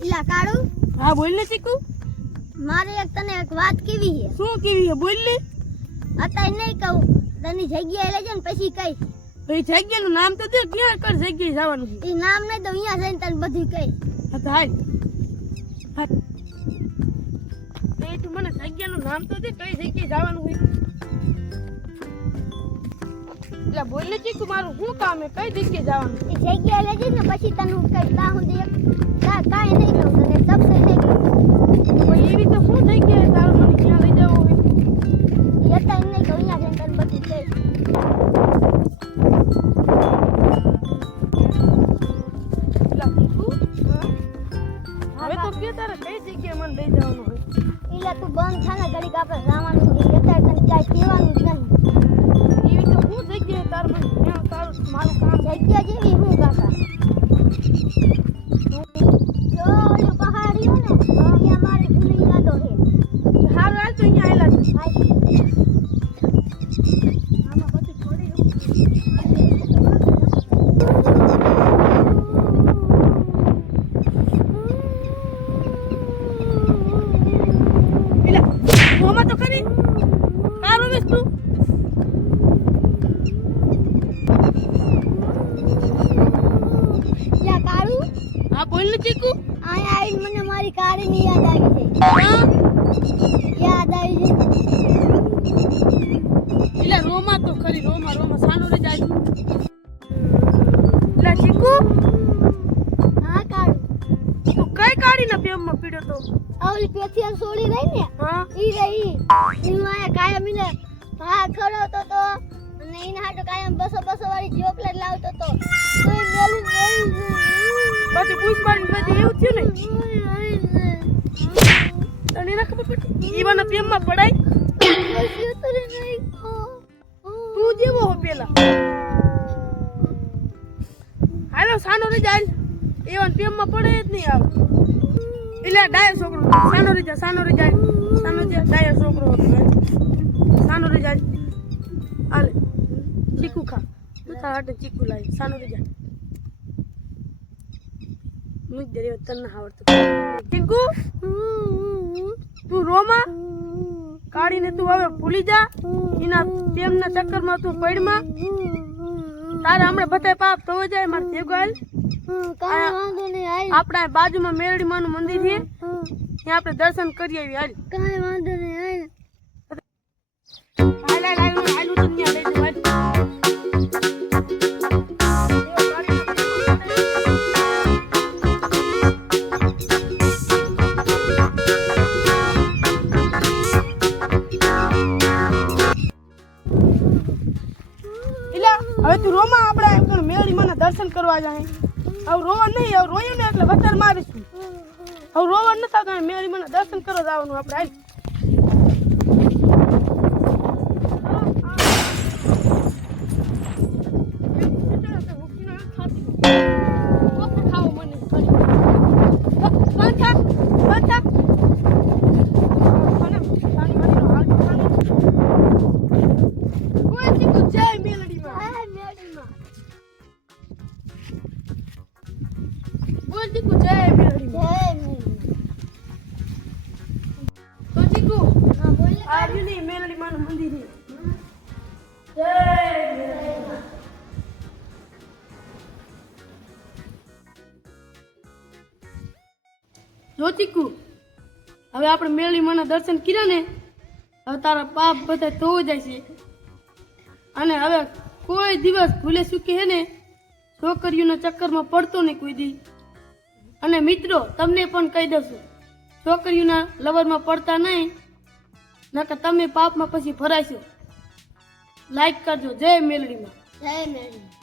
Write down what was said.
इला काळू हाँ बोल ने चीकू मारे एक तने एक વાત કેવી છે શું કેવી છે બોલ ને અત્યારે નહીં કહું તની જગ્યાએ લઈ જને પછી કઈ ભાઈ જગ્યાનું નામ તો દે ક્યાં કર જગ્યાએ જવાનું છે ઈ નામ નહીં તો અહીંયા જઈને તને બધું કઈ હા તો હાલ એ તું મને જગ્યાનું નામ તો દે કઈ જગ્યાએ જવાનું છે એટલે બોલ ને ચીકુ મારું શું કામ છે કઈ જગ્યાએ જવાનું ઈ જગ્યાએ લઈ જઈને પછી તને કઈ તા હું દે કાઈ નહીં કહું તને સબસે નહીં કોઈ એવી તો શું જગ્યાએ તારું મને ક્યાં લઈ જવું હોય ઈ અત્યારે નહીં કહું અહીંયા જઈને તને બધું કઈ હવે તો કે તારે કઈ જગ્યાએ મને લઈ જવાનું હોય ઈલા તું બંધ થાને ઘડીક આપણે જવાનું છે અત્યારે તને કાઈ પીવાનું જ નહીં એવી તો શું જગ્યાએ તારું મને ક્યાં તારું મારું કામ જગ્યા જેવી હું કાકા જો ઓલું પહાડીઓ ને ત્યાં મારી ભૂલી યાદો છે હાલ હાલ તો અહીંયા આવેલા છે હાય આમાં બધું છોડી મોમાં તો કરી તારો વેસ તું યા કાળુ હા બોલ ને ચીકુ આયા આવીને મને મારી કાળીની યાદ આવી છે હા યાદ આવી છે એટલે રોમા તો ખરી રોમા રોમા સાનો રે જાય એટલે ચીકુ હા કાળુ તું કઈ કાઢીને પ્રેમમાં પીડ્યો તો ઓલી પેથિયા સોળી રહી ને હા ઈ રહી હું આયા કાયમ એને ભાગ ખવડાવતો તો અને એના હાટો કાયમ બસો વાળી ચોકલેટ લાવતો તો કોઈ મેલું નહીં બધી પૂછ પાડીને બધી એવું થયું ને તને ના ખબર પડી ઈવાના પ્રેમમાં પડાય તું જેવો હો પેલા હાલો સાનો રે જાય એવાન પ્રેમમાં પડે જ નહીં આવ એટલે ડાયો છોકરો સાનો રે જાય સાનો રે જાય ડાયો છોકરો હતો સાનો રે જાય હાલે ચીકુ ખા તું તારા હાટે ચીકુ લાવી સાનો રે જાય મુજ દરે તને આવડતું ચીકુ તું રોમા કાઢીને તું હવે ભૂલી જા એના પ્રેમના ચક્કરમાં તું પડમાં તારે હમણાં બધાય પાપ થવો જાય મારે ભેગો હાલ કાઈ વાંધો નહીં હાલ આપણા બાજુમાં મેરડી માનું મંદિર છે ત્યાં આપણે દર્શન કરી આવી હાલ કાઈ વાંધો નહીં હાલ હાલ હાલ હાલ હાલ તો ત્યાં લઈ જવા હવે તું રોમા આપણે એકદમ મેરડી માના દર્શન કરવા જાય હવે રોવા નહીં હવે રોયું ને એટલે વતર મારીશું હવે રોવા ન થતા મેરડી માના દર્શન કરવા જવાનું આપણે હાલ જો ચીકુ હવે આપણે મેરડી માના દર્શન કર્યા ને હવે તારા પાપ બધા ધોઈ જાય છે અને હવે કોઈ દિવસ ભૂલે ચૂકે હે ને છોકરીઓના ચક્કરમાં પડતો નહીં કોઈ દી અને મિત્રો તમને પણ કહી દઉં છોકરીઓના લવરમાં પડતા નહીં નકર તમે પાપમાં પછી ભરાઈશો લાઈક કરજો જય મેલડીમાં જય મેલડી